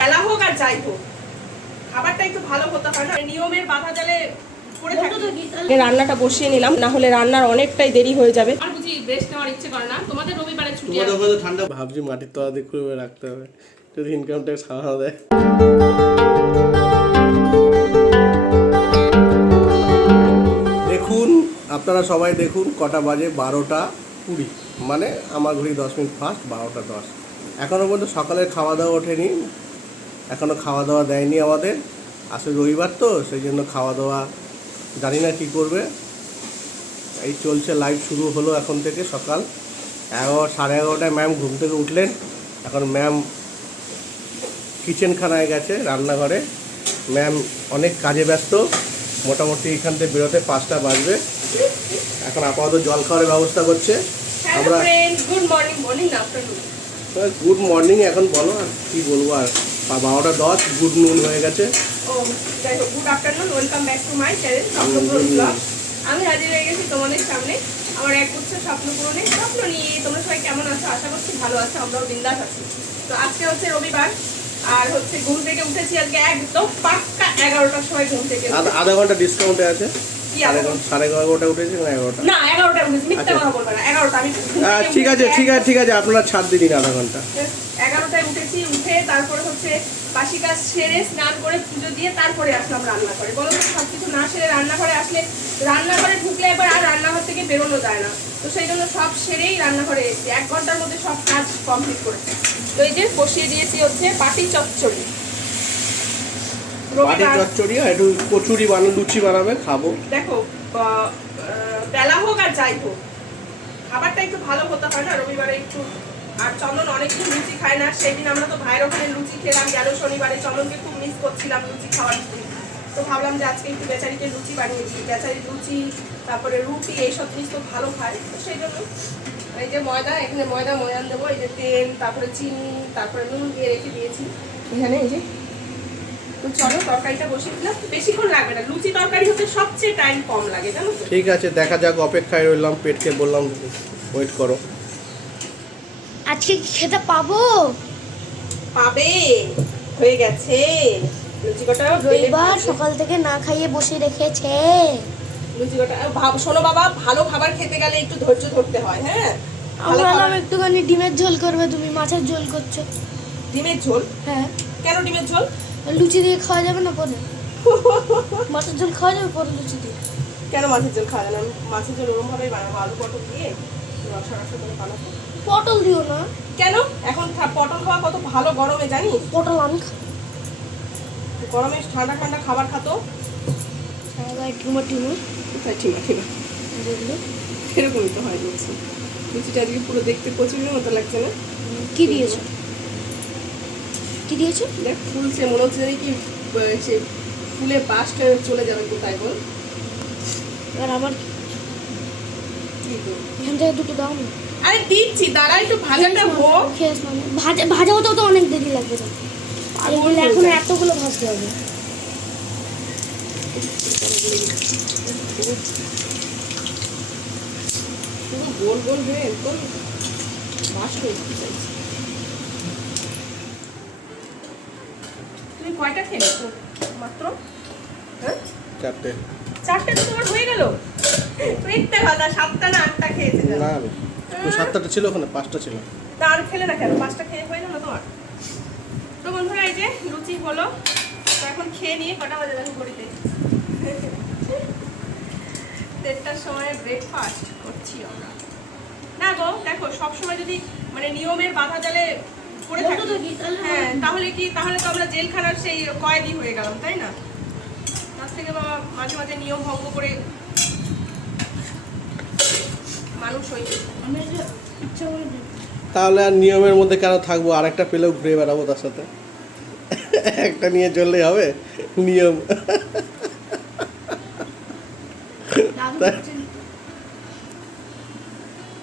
বেলা হোক আর যাই হোক খাবারটা একটু ভালো হতে হয় না? নিয়মের বাধা জালে রান্নাটা বসিয়ে নিলাম না হলে রান্নার অনেকটাই দেরি হয়ে যাবে। আর বুঝি রেস্ট নেওয়ার ইচ্ছে করে না? তোমাদের রবিবারে ছুটি তোমাদের ঠান্ডা ভাবছি মাটির তলা দিয়ে রাখতে হবে। যদি ইনকাম ট্যাক্স খাওয়া দেয়। দেখুন আপনারা সবাই দেখুন কটা বাজে? বারোটা কুড়ি। মানে আমার ঘড়ি দশ মিনিট ফার্স্ট বারোটা দশ। এখনও পর্যন্ত সকালের খাওয়া দাওয়া ওঠেনি। এখনও খাওয়া দাওয়া দেয়নি আমাদের। আসলে রবিবার তো সেই জন্য খাওয়া দাওয়া জানি না কী করবে। এই চলছে লাইভ শুরু হলো এখন থেকে সকাল। এগারো সাড়ে এগারোটায় ম্যাম ঘুম থেকে উঠলেন। এখন ম্যাম কিচেনখানায় গেছে রান্নাঘরে। ম্যাম অনেক কাজে ব্যস্ত। মোটামুটি এখান থেকে বেরোতে পাঁচটা বাজবে। এখন আপাতত জল খাওয়ার ব্যবস্থা করছে। আমরা গুড মর্নিং এখন বলো আর কী বলব আর। বারোটা দশ গুড নুন হয়ে গেছে। ও যাই হোক good afternoon welcome back to my channel Swapnapuran blog আমি হাজির হয়ে গেছি তোমাদের সামনে। আমার এক গুচ্ছ স্বপ্ন পূরণে স্বপ্ন নিয়ে। তোমরা সবাই কেমন আছো? আশা করছি ভালো আছো আমরাও বিন্দাস আছি। তো আজকে হচ্ছে রবিবার আর হচ্ছে ঘুম থেকে উঠেছি আজকে একদম পাক্কা এগারোটার সময় ঘুম থেকে আধা ঘণ্টা ডিসকাউন্টে আছে? ঠিক আছে ঠিক আছে ঠিক আছে আপনারা ছাড় দিন আধা ঘণ্টা। তারপরে হচ্ছে বাসি কাজ সেরে স্নান করে পুজো দিয়ে তারপরে আসলাম রান্নাঘরে। বলো তো সব কিছু না সেরে রান্নাঘরে আসলে রান্নাঘরে ঢুকলে এবার আর রান্নাঘর থেকে বেরোনো যায় না। তো সেই জন্য সব সেরেই রান্নাঘরে এসেছি। এক ঘণ্টার মধ্যে সব কাজ কমপ্লিট করেছি। তো এই যে বসিয়ে দিয়েছি হচ্ছে পাটি চচ্চড়ি। বাড়ির চচ্চড়ি আর একটু কচুরি বানানো লুচি বানাবে খাব। দেখো আহ, আহ, বেলা হোক আর যাই হোক খাবারটা একটু ভালো হতে হয় না রবিবারে একটু আর চন্দন অনেকদিন লুচি খায় না, সেদিন আমরা তো ভাইয়ের ওখানে লুচি খেলাম, গেল শনিবারে চন্দনকে খুব মিস করছিলাম লুচি খাওয়ার জন্য। তো ভাবলাম যে আজকে একটু বেচারিকে লুচি বানিয়ে দিই, বেচারি লুচি, তারপরে রুটি, এইসব জিনিস তো ভালো খায়, তো সেই জন্য। এই যে ময়দা, এখানে ময়দা, ময়ান দেবো, এই যে তেল, তারপরে চিনি, তারপরে নুন দিয়ে রেখে দিয়েছি। এখানে এই যে তরকারিটা বসিয়ে দিলাম। বেশিক্ষণ না, লুচি তরকারি সবচেয়ে টাইম কম লাগে, জানো ঠিক আছে, দেখা যাক, অপেক্ষায় রইলাম, পেটকে বললাম ওয়েট করো। আজকে কি খেতে পাবো? পাবে। হয়ে গেছে। লুচি কটা রবিবার সকাল থেকে না খাইয়ে বসে রেখেছে। লুচি কটা শোনো বাবা ভালো খাবার খেতে গেলে একটু ধৈর্য ধরতে হয় হ্যাঁ? আমরা একটুখানি ডিমের ঝোল করবে তুমি মাছের ঝোল করছ। ডিমের ঝোল? হ্যাঁ। কেন ডিমের ঝোল? লুচি দিয়ে খাওয়া যাবে না পরে? মাছের ঝোল খাওয়া যাবে পরে লুচি দিয়ে? কেন মাছের ঝোল খাওয়া যাবে না? মাছের ঝোল ওরকম ভাবেই বানাবো আলু পটল দিয়ে? রসা রসা করে বানাবো। পটল দিও না। কেন? এখন পটল খাওয়া কত ভালো গরমে জানিস? পটল আমি গরমে ঠান্ডা ঠান্ডা খাবার খাতো। টিমো টিমো ঠিক আছে বুঝলো এরকমই তো হয় বলছি। লুচিটা আজকে পুরো দেখতে কচুরির মতো লাগছে না? কি দিয়েছ? কি দিয়েছ? দেখ ফুলছে মনে হচ্ছে কি সে ফুলে বাস্ট চলে যাবে কোথায় বল? আর আমার কি? এখান থেকে দুটো দাও না। আরে দিচ্ছি দাঁড়া একটু ভাজাটা হোক। ভাজা ভাজা হতেও তো অনেক দেরি লাগবে। এগুলো এখন এতগুলো ভাজতে হবে। পুরো গোল গোল হয়ে একদম হয়ে তুমি কয়টা খেয়েছো মাত্র? হ্যাঁ? চারটে। চারটে তো তোমার হয়ে গেল? মিথ্যে কথা সাতটা না আটটা খেয়েছে না ওই সাতটাটা ছিল ওখানে পাঁচটা ছিল। তা আর খেলে না কেন? পাঁচটা খেয়ে হয়ে গেল তোমার? তো বন্ধুরা এই যে লুচি হলো। তো এখন খেয়ে নিয়ে কটা বাজে দেখো ঘড়িতে? দেড়টার সময় ব্রেকফাস্ট করছি আমরা। না গো দেখো সব সময় যদি মানে নিয়মের বাধা জালে পড়ে থাকি, হ্যাঁ তাহলে কি তাহলে তো আমরা জেলখানার সেই কয়েদি হয়ে গেলাম তাই না? তার থেকে বাবা মাঝে মাঝে নিয়ম ভঙ্গ করে মানুষ হই। তাহলে আর নিয়মের মধ্যে কেন থাকব? আর একটা পেলেও ঘুরে বেড়াবো তার সাথে। একটা নিয়ে চললেই হবে। নিয়ম।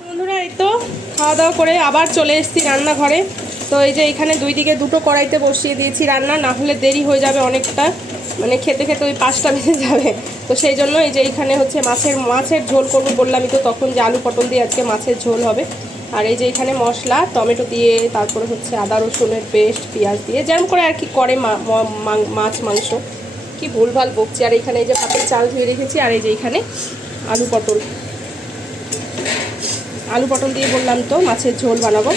বন্ধুরা এই তো খাওয়া দাওয়া করে আবার চলে এসেছি রান্নাঘরে। তো এই যে এখানে দুই দিকে দুটো কড়াইতে বসিয়ে দিয়েছি রান্না, না হলে দেরি হয়ে যাবে অনেকটা। মানে খেতে খেতে ওই পাঁচটা বেজে যাবে। তো সেই জন্য এই যে এইখানে হচ্ছে মাছের মাছের ঝোল করব বললামই তো, তখন যে আলু পটল দিয়ে আজকে মাছের ঝোল হবে। আর এই যে এখানে মশলা, টমেটো দিয়ে, তারপরে হচ্ছে আদা, রসুনের পেস্ট, পেঁয়াজ দিয়ে যেরকম করে আর কি করে মাছ, মাংস। কি ভুলভাল বকছি। আর এখানে এই যে ভাতের চাল ধুয়ে রেখেছি, আর এই যে এখানে আলু পটল। আলু পটল দিয়ে বললাম তো, মাছের ঝোল বানাবো।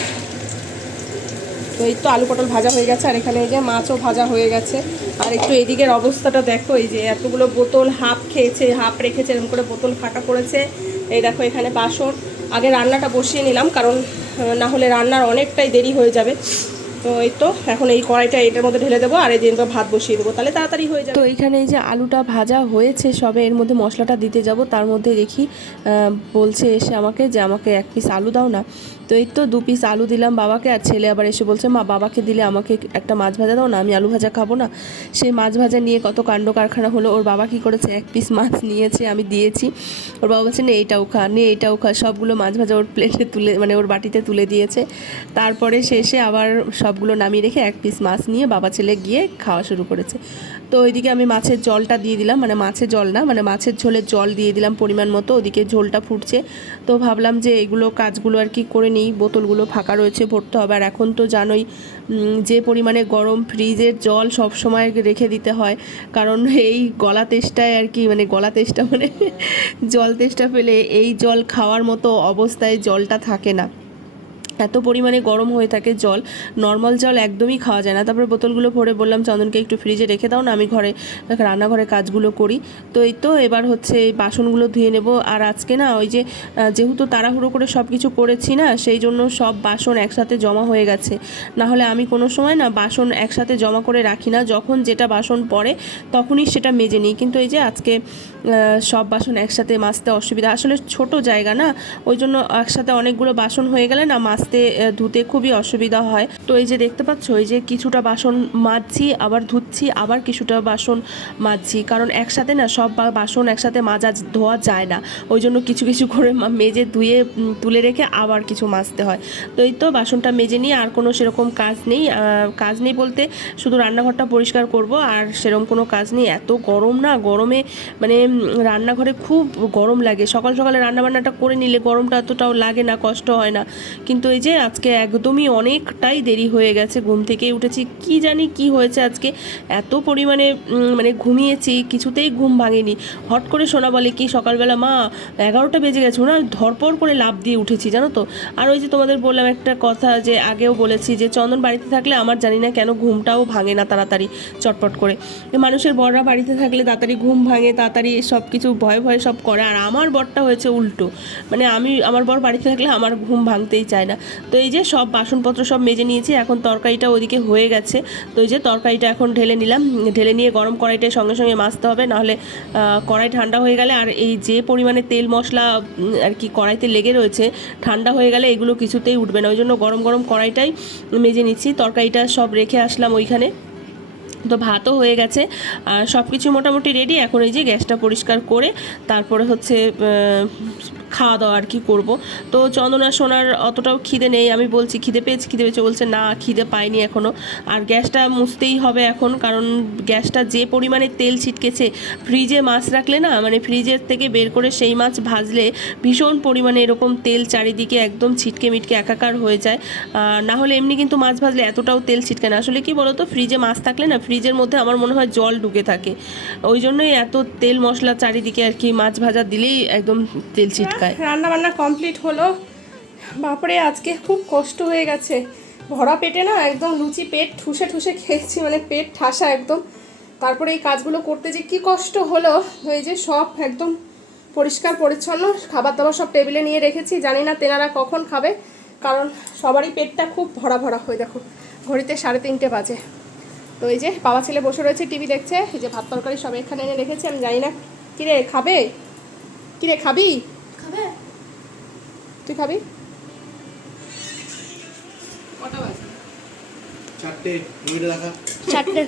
তো এই তো আলু পটল ভাজা হয়ে গেছে, আর এখানে এই যে মাছও ভাজা হয়ে গেছে। আর একটু এদিকের অবস্থাটা দেখো, এই যে এতগুলো বোতল হাফ খেয়েছে, হাফ রেখেছে, এরকম করে বোতল ফাঁকা করেছে। এই দেখো এখানে বাসন। আগে রান্নাটা বসিয়ে নিলাম, কারণ না হলে রান্নার অনেকটাই দেরি হয়ে যাবে। তো এই তো, এখন এই কড়াইটা এটার মধ্যে ঢেলে দেবো, আর এই দিন ভাত বসিয়ে দেবো, তাহলে তাড়াতাড়ি হয়ে যাবে। তো এইখানে এই যে আলুটা ভাজা হয়েছে, সবে এর মধ্যে মশলাটা দিতে যাব, তার মধ্যে দেখি বলছে এসে আমাকে যে আমাকে এক পিস আলু দাও না। তো এই তো দু পিস আলু দিলাম বাবাকে, আর ছেলে আবার এসে বলছে, মা, বাবাকে দিলে আমাকে একটা মাছ ভাজা দাও না, আমি আলু ভাজা খাব না। সেই মাছ ভাজা নিয়ে কত কাণ্ড কারখানা হলো, ওর বাবা কি করেছে? এক পিস মাছ নিয়েছে, আমি দিয়েছি। ওর বাবা বলছে, নে এইটাও খা, নে এইটাও খা। সবগুলো মাছ ভাজা ওর প্লেটে তুলে মানে ওর বাটিতে তুলে দিয়েছে। তারপরে শেষে আবার সবগুলো নামিয়ে রেখে এক পিস মাছ নিয়ে বাবা ছেলে গিয়ে খাওয়া শুরু করেছে। তো ওইদিকে আমি মাছের জলটা দিয়ে দিলাম মানে মাছের জল না মানে মাছের ঝোলের জল দিয়ে দিলাম পরিমাণ মতো, ওদিকে ঝোলটা ফুটছে। তো ভাবলাম যে এগুলো কাজগুলো আর কি করে নিই, বোতলগুলো ফাঁকা রয়েছে, ভরতে হবে। আর এখন তো জানোই যে পরিমাণে গরম ফ্রিজের জল সব সময় রেখে দিতে হয়, কারণ এই গলা তেষ্টায় আর কি মানে গলা তেষ্টা মানে জল তেষ্টা ফেলে এই জল খাওয়ার মতো অবস্থায় জলটা থাকে না। এত পরিমাণে গরম হয়ে থাকে জল নর্মাল জল একদমই খাওয়া যায় না। তারপরে বোতলগুলো ভরে বললাম, চন্দনকে একটু ফ্রিজে রেখে দাও, না আমি ঘরে, রান্নাঘরে কাজগুলো করি। তো এই তো এবার হচ্ছে বাসনগুলো ধুয়ে নেব। আর আজকে না ওই যে যেহেতু তাড়াহুড়ো করে সব কিছু করেছি না, সেই জন্য সব বাসন একসাথে জমা হয়ে গেছে। না হলে আমি কোনো সময় না বাসন একসাথে জমা করে রাখি না। যখন যেটা বাসন পড়ে, তখনই সেটা মেজে নিই। কিন্তু এই যে আজকে সব বাসন একসাথে মাজতে অসুবিধা। আসলে ছোট জায়গা না, ওই জন্য একসাথে অনেকগুলো বাসন হয়ে গেলে না মাজতে ধুতে খুবই অসুবিধা হয়। তো এই যে দেখতে পাচ্ছ, এই যে কিছুটা বাসন মাজছি, আবার ধুচ্ছি, আবার কিছুটা বাসন মাজছি। কারণ একসাথে না সব বাসন একসাথে মাজা ধোয়া যায় না। ওই জন্য কিছু কিছু করে মেজে, ধুয়ে তুলে রেখে আবার কিছু মাজতে হয়। তো এই তো বাসনটা মেজে নিয়ে আর কোনো সেরকম কাজ নেই। কাজ নেই বলতে শুধু রান্নাঘরটা পরিষ্কার করব। আর সেরকম কোনো কাজ নেই। এত গরম না, গরমে মানে রান্নাঘরে খুব গরম লাগে। সকাল সকালে রান্নাবান্নাটা করে নিলে গরমটা অতটাও লাগে না, কষ্ট হয় না। কিন্তু এই যে আজকে একদমই অনেকটাই দেরি হয়ে গেছে, ঘুম থেকেই উঠেছি। কি জানি কি হয়েছে আজকে? এত পরিমাণে মানে ঘুমিয়েছি, কিছুতেই ঘুম ভাঙেনি। হট করে শোনা বলে কি সকালবেলা, মা, এগারোটা বেজে গেছে। না ধরপর করে লাভ দিয়ে উঠেছি, জানো তো? আর ওই যে তোমাদের বললাম একটা কথা যে আগেও বলেছি যে চন্দন বাড়িতে থাকলে আমার জানি না কেন ঘুমটাও ভাঙে না তাড়াতাড়ি, চটপট করে। মানুষের বড়রা বাড়িতে থাকলে তাড়াতাড়ি ঘুম ভাঙে, তাড়াতাড়ি সব কিছু ভয়ে ভয়ে সব করে। আর আমার বরটা হয়েছে উল্টো। মানে আমি, আমার বর বাড়িতে থাকলে আমার ঘুম ভাঙতেই চায় না। তো এই যে সব বাসনপত্র সব মেজে নিয়েছি, এখন তরকারিটা ওদিকে হয়ে গেছে। তো এই যে তরকারিটা এখন ঢেলে নিলাম। ঢেলে নিয়ে গরম কড়াইটা সঙ্গে সঙ্গে মাজতে হবে, নাহলে কড়াই ঠান্ডা হয়ে গেলে আর এই যে পরিমাণে তেল মশলা আর কি কড়াইতে লেগে রয়েছে, ঠান্ডা হয়ে গেলে এগুলো কিছুতেই উঠবে না। ওই জন্য গরম গরম কড়াইটাই মেজে নিচ্ছি। তরকারিটা সব রেখে আসলাম ওইখানে। তো ভাতও হয়ে গেছে। আর সব কিছু মোটামুটি রেডি এখন এই যে গ্যাসটা পরিষ্কার করে তারপরে হচ্ছে খাওয়া দাওয়া আর কি করব। তো চন্দনা সোনার অতটাও খিদে নেই। আমি বলছি, খিদে পেয়েছি, খিদে পেয়েছে। বলছে, না, খিদে পাইনি এখনও আর গ্যাসটা মুছতেই হবে এখন, কারণ গ্যাসটা যে পরিমাণে তেল ছিটকেছে, ফ্রিজে মাছ রাখলে না মানে ফ্রিজের থেকে বের করে সেই মাছ ভাজলে ভীষণ পরিমাণে এরকম তেল চারিদিকে একদম ছিটকে মিটকে একাকার হয়ে যায়। না হলে এমনি কিন্তু মাছ ভাজলে এতটাও তেল ছিটকে না। আসলে কি বলতো? ফ্রিজে মাছ থাকলে না ফ্রিজের মধ্যে আমার মনে হয় জল ঢুকে থাকে। ওই জন্যই এত তেল মশলা চারিদিকে আর কি মাছ ভাজা দিলেই একদম তেল ছিটকায়। রান্না বান্না কমপ্লিট হলো। বাপরে, আজকে খুব কষ্ট হয়ে গেছে। ভরা পেটে না একদম লুচি পেট ঠুসে ঠুসে খেয়েছি মানে পেট ঠাসা একদম। তারপরে এই কাজগুলো করতে যে কি কষ্ট হলো, এই যে সব একদম পরিষ্কার পরিচ্ছন্ন খাবার দাবার সব টেবিলে নিয়ে রেখেছি। জানি না তেনারা কখন খাবে, কারণ সবারই পেটটা খুব ভরা ভরা হয়ে, দেখো। ঘড়িতে সাড়ে তিনটে বাজে। তো এই যে বাবা ছেলে বসে রয়েছে টিভি দেখছে এই যে ভাত তরকারি সব এখানে এনে রেখেছি আমি জানি না। কিরে খাবে? কিরে খাবি? খাবে। তুই খাবি? কটা বাজে? চারটে মিনিটে দেখা চারটে।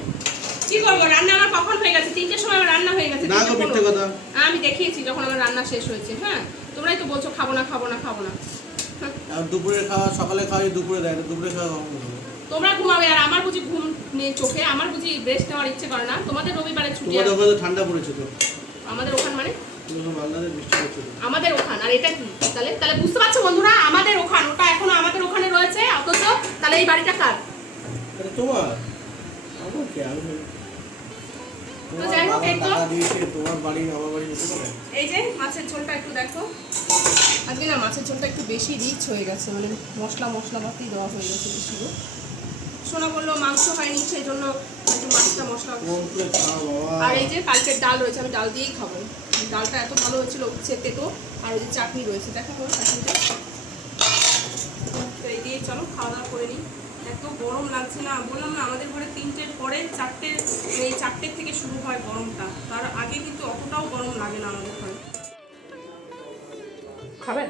কি করব? রান্না আমার কখন হয়ে গেছে? তিনটের সময় আমার রান্না হয়ে গেছে। না গো মিথ্যে কথা। আমি দেখিয়েছি যখন আমার রান্না শেষ হয়েছে হ্যাঁ? তোমরাই তো বলছো খাব না খাব না খাব না। হ্যাঁ, আর দুপুরে খাওয়া সকালে খাওয়া দুপুরে দেয় দুপুরে খাওয়া তোমরা ঘুমাবে আর আমার চোখে আমার বুঝি রেস্ট নেওয়ার ইচ্ছে করে না। তোমাদের রবিবারে ছুটি তোমাদের। ওখানে ঠান্ডা পড়েছে তো। আমাদের ওখান মানে। আমাদের ওখান আর এটা কি? তাহলে তাহলে বুঝতে পারছ বন্ধুরা আমাদের ওখান ওটা এখনও আমাদের ওখানে রয়েছে অথচ তাহলে এই বাড়িটা কার? তোমার? এই যে মাছের ঝোলটা একটু দেখো। আজকে না মাছের ঝোলটা একটু বেশি রিচ হয়ে গেছে মানে মশলা মশলা পাতি দেওয়া হয়ে গেছে বেশি। সোনা বলল মাংস হয়নি সেই জন্য একটু মাছটা মশলা করে আর এই যে কালকের ডাল রয়েছে আমি ডাল দিয়েই খাব। ডালটা এত ভালো হয়েছিল উচ্ছে তেতো আর ওই যে চাটনি রয়েছে দেখো তোমার চাটনিটা। তো এই দিয়ে চলো খাওয়া দাওয়া করে নিই। এত গরম লাগছে না বললাম না আমাদের ঘরে তিনটের পরে চারটে এই চারটের থেকে শুরু হয় গরমটা। তার আগে কিন্তু অতটাও গরম লাগে না আমাদের ঘরে। খাবেন?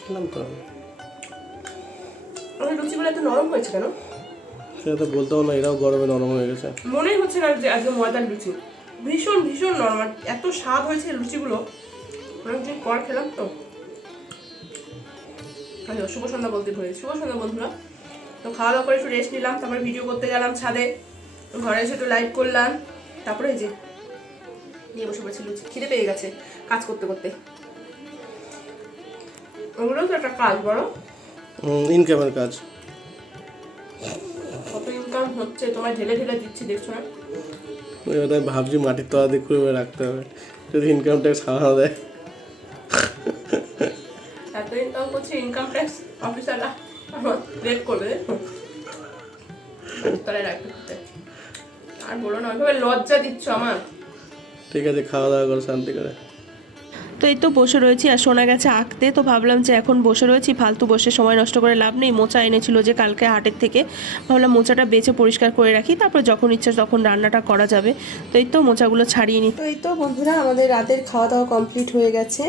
খেলাম তো আমি। লুচিগুলো এত নরম হয়েছে কেন? সেটা তো বলতেও না এরাও গরমে নরম হয়ে গেছে। মনেই হচ্ছে না যে আজকে ময়দার লুচি। ভীষণ ভীষণ নরম এত স্বাদ হয়েছে লুচিগুলো। অনেকদিন পর খেলাম তো। শুভ সন্ধ্যা বলতে ভুলে। শুভ সন্ধ্যা বন্ধুরা। তো খাওয়া দাওয়া করে একটু রেস্ট নিলাম তারপর ভিডিও করতে গেলাম ছাদে। ঘরে এসে একটু লাইভ করলাম। তারপরে এই যে নিয়ে বসে পড়েছি লুচি। খিদে পেয়ে গেছে কাজ করতে করতে। ওগুলো তো একটা কাজ বড়। ইনকামের কাজ। কত হচ্ছে তোমায় ঢেলে ঢেলে দিচ্ছি দেখছ না? এবার ভাবছি মাটির তলা দিয়ে করে রাখতে হবে যদি ইনকাম ট্যাক্স খাওয়া দেয়। এত ইনকাম করছে ইনকাম ট্যাক্স অফিসাররা আমার রেট করবে তলায় রাখতে আর বলো না ওইভাবে লজ্জা দিচ্ছ আমার। ঠিক আছে খাওয়া দাওয়া করো শান্তি করে। তো এই তো বসে রয়েছি, আর শোনা গেছে আঁকতে। তো ভাবলাম যে এখন বসে রয়েছি, ফালতু বসে সময় নষ্ট করে লাভ নেই। মোচা এনেছিল যে কালকে হাটের থেকে। ভাবলাম মোচাটা বেছে পরিষ্কার করে রাখি, তারপর যখন ইচ্ছা তখন রান্নাটা করা যাবে। তো এই তো মোচাগুলো ছাড়িয়ে নিই তো এই তো বন্ধুরা, আমাদের রাতের খাওয়া দাওয়া কমপ্লিট হয়ে গেছে।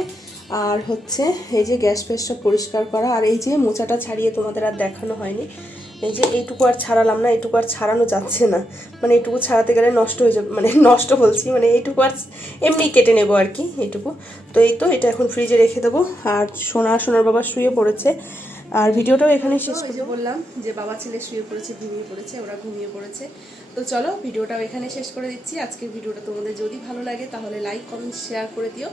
আর হচ্ছে, এই যে গ্যাস ফ্যাস পরিষ্কার করা, আর এই যে মোচাটা ছাড়িয়ে তোমাদের আর দেখানো হয়নি। এই যে এইটুকু আর ছাড়ালাম না, এইটুকু আর ছাড়ানো যাচ্ছে না। মানে এইটুকু ছাড়াতে গেলে নষ্ট হয়ে যাবে মানে নষ্ট বলছি মানে এইটুকু আর এমনি কেটে নেব আর কি, এইটুকু। তো এই তো, এটা এখন ফ্রিজে রেখে দেবো। আর সোনা, সোনার বাবা শুয়ে পড়েছে। আর ভিডিওটাও এখানে শেষ করে বললাম যে বাবা ছেলে শুয়ে পড়েছে ঘুমিয়ে পড়েছে ওরা ঘুমিয়ে পড়েছে। তো চলো ভিডিওটাও এখানে শেষ করে দিচ্ছি। আজকের ভিডিওটা তোমাদের যদি ভালো লাগে তাহলে লাইক কমেন্ট শেয়ার করে দিও।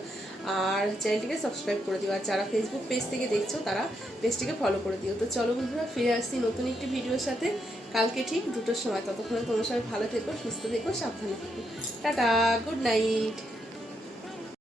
আর চ্যানেলটিকে সাবস্ক্রাইব করে দিও। আর যারা ফেসবুক পেজ থেকে দেখছ তারা পেজটিকে ফলো করে দিও। তো চলো বন্ধুরা ফিরে আসছি নতুন একটি ভিডিওর সাথে। কালকে ঠিক দুটোর সময়। ততক্ষণে তোমার সবাই ভালো থেকো সুস্থ থেকো সাবধানে থেকো। Tata good night